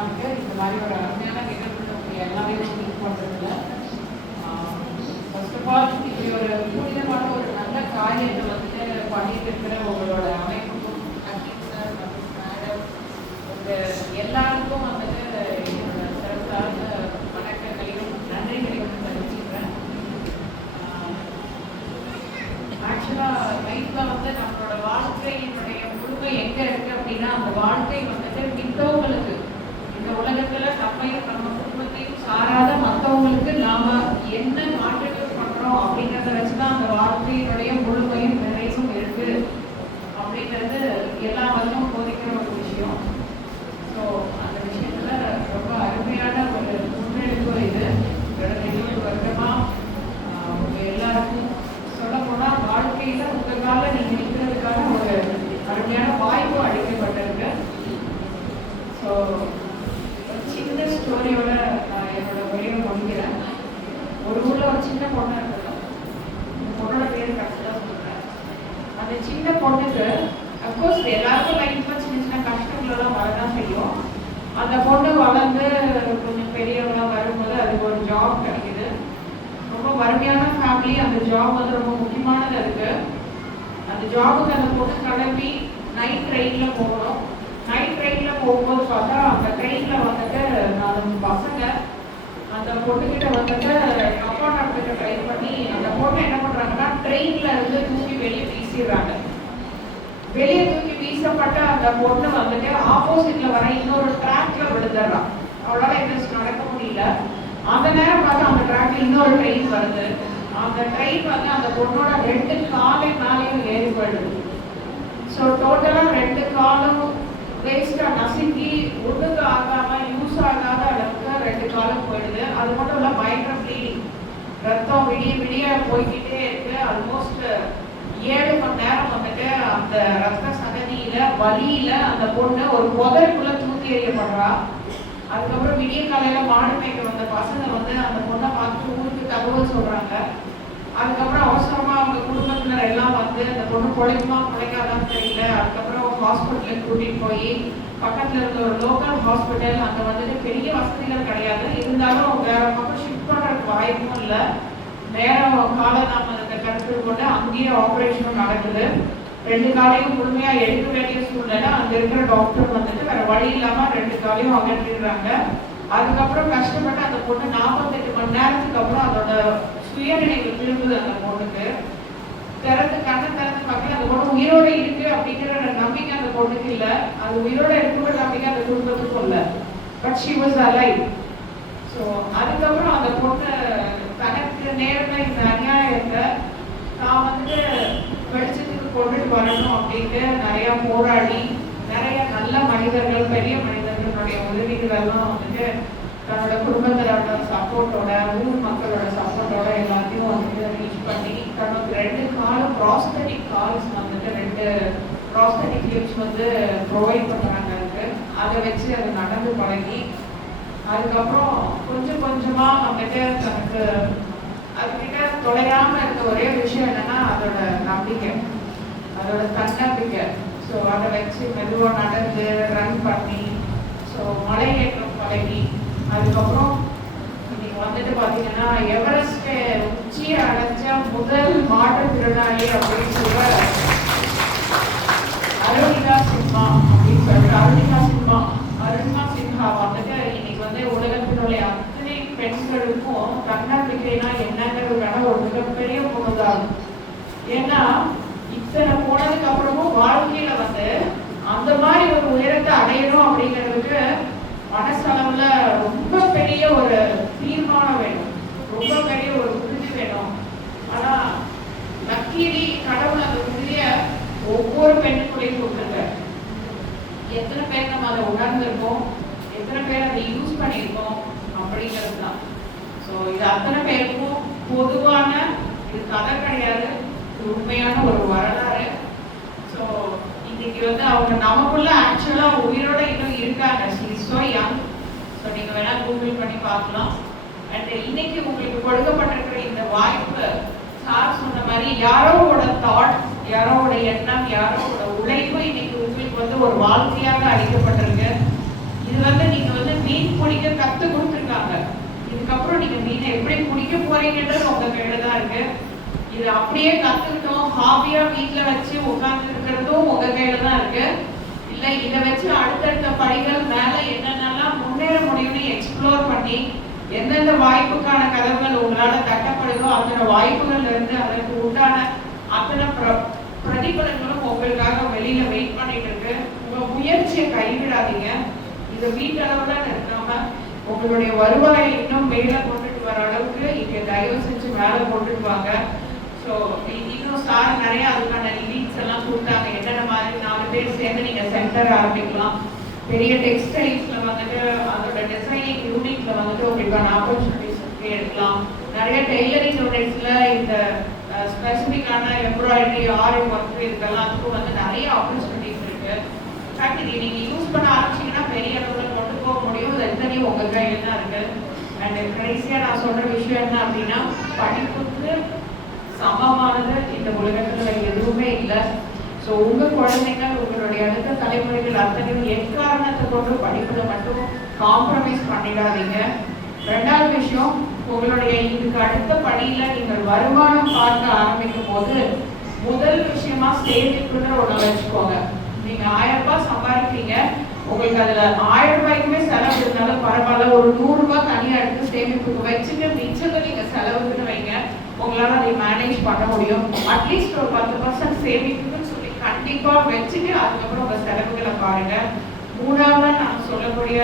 சந்தோஷமாக இருக்குது. இந்த மாதிரி ஒரு அருமையான நிகழ்வுகள் உங்கள் எல்லாரையும் மீட் பண்ணுறதுல ஃபர்ஸ்ட் ஆஃப் ஆல் இப்படி ஒரு புனிதமான ஒரு நல்ல காரியத்தை வந்துட்டு பண்ணிட்டு இருக்கிற உங்களோட அமைப்புக்கும் அகில் சார் மற்றும் மேடம் உங்கள் எல்லாருக்கும் வந்துட்டு என்னோட சிறப்பான வணக்கங்களையும் நன்றிகளையும் தெரிவிச்சுக்கிறேன். ஆக்சுவலாக லைஃப்பில் வந்து நம்மளோட வாழ்க்கையினுடைய முழுமை எங்கே இருக்குது அப்படின்னா, அந்த வாழ்க்கை வந்துட்டு மித்தவங்களுக்கு இந்த உலகத்தில் நம்மையும் நம்ம குடும்பத்தையும் சாராத மற்றவங்களுக்கு நாம் என்ன மாற்றங்கள் பண்ணுறோம் அப்படிங்கிறத வச்சு தான் அந்த வாழ்க்கையினுடைய முழுமையும் நிறைவும் இருக்குது அப்படிங்கிறது எல்லா வரையும் போதிக்கிற ஒரு விஷயம். ஸோ அந்த விஷயத்தில் ரொம்ப அருமையான ஒரு முன்னெடுப்பு இது. 20 வருடமாக உங்கள் எல்லாருக்கும் சொல்ல போனால் வாழ்க்கையில் உங்கள் கால நீங்கள் நிற்கிறதுக்கான ஒரு அருமையான வாய்ப்பு அளிக்கப்பட்டிருக்கு. ஸோ சின்ன ஸ்டோரியோட நான் என்னோட உரையை முடிக்கிறேன். ஒரு ஊரில் ஒரு சின்ன பொண்ணு இருக்குது. அந்த பொண்ணோட பேர் கரெக்டாக சொல்கிறேன். அந்த சின்ன பொண்ணுக்கு அஃப்கோர்ஸ் எல்லாருக்கும் லைஃப்பில் சின்ன சின்ன கஷ்டங்களெல்லாம் வரதான் செய்யும். அந்த பொண்ணு வளர்ந்து கொஞ்சம் பெரியவங்களாம் வரும்போது அதுக்கு ஒரு ஜாப் கிடைக்குது. ரொம்ப வறுமையான ஃபேமிலி. அந்த ஜாப் வந்து ரொம்ப முக்கியமானது. அதுக்கு அந்த ஜாபுக்கு அந்த பொண்ணு கிளம்பி நைட் ட்ரெயினில் போகணும். நைட் ட்ரெயினில் போகும்போது பார்த்தா அந்த ட்ரெயினில் வந்துட்டு அந்த பசங்க அந்த பொண்ணுக்கிட்ட வந்துட்டு அப்பா நடந்துக்க ட்ரை பண்ணி அந்த பொண்ணு என்ன பண்ணுறாங்கன்னா ட்ரெயினில் இருந்து தூக்கி வெளியே வீசிடுறாங்க. வெளியே தூக்கி வீசப்பட்ட அந்த பொண்ணு வந்துட்டு ஆப்போசிட்டில் வர இன்னொரு ட்ராக்ல விழுந்துடுறான். அவளால் எந்திரிச்சு நடக்க முடியல. அந்த நேரம் பார்த்து அந்த ட்ராக்ல இன்னொரு ட்ரெயின் வருது. அந்த ட்ரெயின் வந்து அந்த பொண்ணோட 2 காலை மேலேயும் ஏறி போயிடுது. ஸோ டோட்டலாக 2 காலும் வேஸ்ட்டாக நசுக்கி ஒன்றுக்கு ஆகாமல் யூஸ் ஆகாத அளவுக்கு 2 காலம் போயிடுது. அது மட்டும் இல்லை, பயங்கர ப்ளீடிங், ரத்தம் விடிய விடிய போய்கிட்டே இருக்கு. ஆல்மோஸ்ட் 7 மணி நேரம் வந்துட்டு அந்த ரத்த சகதியில வலியில அந்த பொண்ணு ஒரு புதருக்குள்ள தூக்கி எறியப்படுறா. அதுக்கப்புறம் விடிய காலையில மாடு மேய்க்க வந்த பசங்க வந்து அந்த பொண்ணை பார்த்து ஊருக்கு தகவல் சொல்றாங்க. அதுக்கப்புறம் அவசரமா அவங்க குடும்பத்தினர் எல்லாம் வந்து அந்த பொண்ணு பொழைக்குமா பொழைக்காதான்னு தெரியல. அதுக்கப்புறம் ஹாஸ்பிட்டலுக்கு கூட்டிட்டு போய் பக்கத்துல இருந்த ஒரு லோக்கல் ஹாஸ்பிட்டல், அங்க வந்துட்டு பெரிய வசதிகள் கிடையாது. இருந்தாலும் வேற பக்கம் ஷிஃப்ட் பண்றதுக்கு வாய்ப்பும் இல்லை. நேரம் காலதாமதத்தை கருத்தில் கொண்டு அங்கேயே ஆப்ரேஷனும் நடக்குது. 2 காலையும் முழுமையா எடுக்க வேண்டிய சூழ்நிலை. அங்க இருக்கிற டாக்டர் வந்துட்டு வேற வழி இல்லாம 2 காலையும் அகற்றிடுறாங்க. அதுக்கப்புறம் கஷ்டப்பட்டு அந்த பொண்ணு 48 மணி நேரத்துக்கு அப்புறம் அதோட சுயநினைவு திரும்புது. அந்த பொண்ணுக்கு கண்ணை திறந்து பார்க்க அந்த பொண்ணு உயிரோட இருக்கு அப்படிங்கிற நம்பிக்கை அந்த பொண்ணுக்கு இல்லை. அது உயிரோட இருக்கிற நம்பிக்கை அந்த குடும்பத்துக்கும் இல்லை. But she was alive. So அதுக்கப்புறம் அந்த பொண்ணு தனக்கு நேர்ந்த இந்த அநியாயத்தை நான் வந்துட்டு வெளிச்சத்துக்கு கொண்டுட்டு வரணும் அப்படின்ட்டு நிறைய போராடி நிறைய நல்ல மனிதர்கள், பெரிய மனிதர்களுடைய உதவிகளெல்லாம் வந்துட்டு தன்னோட குடும்பத்தோட சப்போர்ட்டோட, ஊர் மக்களோட சப்போர்ட்டோட எல்லாத்தையும் வந்துட்டு ரீச் பண்ணி தனக்கு 2 காலம் ப்ராஸ்தட்டிக் கால்ஸ் வந்துட்டு 2 ப்ராஸ்தட்டிக் லிப்ஸ் வந்து ப்ரொவைட் பண்ணுறாங்க. அதுக்கு அதை வச்சு அது நடந்து பழகி அதுக்கப்புறம் கொஞ்சம் கொஞ்சமாக வந்துட்டு தனக்கு அதுக்கிட்ட தொலையாம இருக்க ஒரே விஷயம் என்னன்னா அதோட நம்பிக்கை, அதோட தன்னம்பிக்கை. ஸோ அதை வச்சு மெதுவாக நடந்து ரன் பண்ணி ஸோ மலை ஏற்றம் பழகி அதுக்கப்புறம் இன்னைக்கு வந்துட்டு பார்த்தீங்கன்னா எவரெஸ்ட் உச்சியை அடைஞ்ச முதல் மாற்றுத்திறனாளி அப்படின்னு சொல்ற அருணிகா சின்ஹா அப்படின்னு சொல்லிட்டு அருணிகா சின்ஹா வந்துட்டு இன்னைக்கு வந்து உலகத்தினுடைய அத்தனை பெண்களுக்கும் தன்னம்பிக்கைனா என்னங்கிறதுக்கான ஒரு மிகப்பெரிய முகதாகும். ஏன்னா இத்தனை போனதுக்கு அப்புறமும் வாழ்க்கையில வந்து அந்த மாதிரி ஒரு உயரத்தை அடையணும் அப்படிங்கிறதுக்கு மனசளவுல ரொம்ப பெரிய ஒரு தீர்மானம் வேணும், ரொம்ப பெரிய ஒரு உறுதி வேணும். ஆனா லக்கீலி கடவுள் அந்த உறுதிய ஒவ்வொரு பெண்ணுக்குள்ளேயும் கொடுத்துருக்க. எத்தனை பேர் நம்ம அதை உணர்ந்திருக்கோம், எத்தனை பேர் அதை யூஸ் பண்ணியிருக்கோம் அப்படிங்கிறது தான். ஸோ இது அத்தனை பேருக்கும் பொதுவான இது கதை கிடையாது, உண்மையான ஒரு வரலாறு. ஸோ இன்னைக்கு வந்து அவங்க நமக்குள்ள ஆக்சுவலா உயிரோட இன்னும் இருக்காங்க. She is so young. So நீங்க வேணா கூகுள் பண்ணி பார்க்கலாம். அண்ட் இன்னைக்கு உங்களுக்கு கொடுக்கப்பட்டிருக்கிற இந்த வாய்ப்பு சார் சொன்ன மாதிரி யாரோட தாட், யாரோட எண்ணம், யாரோட உழைப்பு இன்னைக்கு உங்களுக்கு வந்து ஒரு வாழ்க்கையாக அளிக்கப்பட்டிருக்கு. இது வந்து நீங்க வந்து மீன் பிடிக்க கத்து கொடுத்துருக்காங்க. இதுக்கப்புறம் நீங்க மீனை எப்படி பிடிக்க போறீங்கன்றது உங்க கையில தான் இருக்கு. இது அப்படியே கத்துக்கிட்டோம் ஹாபியா வீட்டுல வச்சு உட்கார்ந்து இருக்கிறதும் உங்க கையில தான் இருக்கு. இல்ல இதை வச்சு அடுத்தடுத்த படிகள் மேல என்னென்னலாம் முன்னேற முடியும்னு எக்ஸ்ப்ளோர் பண்ணி எந்தெந்த வாய்ப்புக்கான கதவுகள் உங்களால தட்டப்படுதோ அத்தனை வாய்ப்புகள்ல இருந்து அதற்கு உண்டான அத்தனை பிரதிபலங்களும் உங்களுக்காக வெளியில வெயிட் பண்ணிட்டு இருக்கு. உங்க முயற்சியை கைவிடாதீங்க. இதை வீட்டளவுல நிறுத்தாம உங்களுடைய வருவாயை இன்னும் மேல கொண்டுட்டு வர அளவுக்கு இங்க தயவு செஞ்சு மேல கொண்டுட்டு வாங்க. ஸோ இன்னும் சார் நிறைய அதுக்கான லீட்ஸ் எல்லாம் கொடுத்தாங்க. என்னென்ன மாதிரி 4 பேர் சேர்ந்து நீங்க சென்டர் ஆரம்பிக்கலாம். பெரிய டெக்ஸ்டைல்ஸ்ல வந்துட்டு அதோட டிசைனிங் யூனிட்ல வந்துட்டு உங்களுக்கான ஆப்பர்ச்சுனிட்டிஸ் எடுக்கலாம். நிறைய டெய்லரிங் யூனிட்ஸ்ல இந்த ஸ்பெசிஃபிக்கான எம்ப்ராய்டரி ஆரி ஒர்க் இதுக்கெல்லாத்துக்கும் வந்து நிறைய ஆப்பர்ச்சுனிட்டிஸ் இருக்கு. இன்ஃபேக்ட் இதை நீங்க யூஸ் பண்ண ஆரம்பிச்சீங்கன்னா பெரிய அளவில் கொண்டு போக முடியும். இது எத்தனையும் உங்க கையில தான் இருக்கு. அண்ட் கடைசியா நான் சொல்ற விஷயம் என்ன அப்படின்னா, படிப்புக்கு சமமானது இந்த உலகத்துல எதுவுமே இல்லை. ஸோ உங்க குழந்தைகள் உங்களுடைய அடுத்த தலைமுறைகள் அத்தனையும் எக்காரணத்தை கொண்டு படிப்புல மட்டும் காம்ப்ரமைஸ் பண்ணிடாதீங்க. 2வது விஷயம், உங்களுடைய இதுக்கு அடுத்த படியில நீங்கள் வருமானம் பார்க்க ஆரம்பிக்கும் போது முதல் விஷயமா சேமிப்புன்ற ஒண்ணு வச்சுக்கோங்க. நீங்க 1000 ரூபாய் சம்பாதிக்கிறீங்க, உங்களுக்கு அதுல 1000 ரூபாய்க்குமே செலவு இருந்தாலும் பரவாயில்ல, ஒரு 100 ரூபாய் தனியா எடுத்து சேமிப்புக்கு வச்சுட்டு மிச்சத்தை நீங்க செலவுக்குன்னு வைங்க. உங்களால அதை மேனேஜ் பண்ண முடியும். அட்லீஸ்ட் ஒரு 10% சேமிப்புன்னு சொல்லி கண்டிப்பா வச்சுட்டு அதுக்கப்புறம் உங்க செலவுகளை பாருங்க. 3வது நான் சொல்லக்கூடிய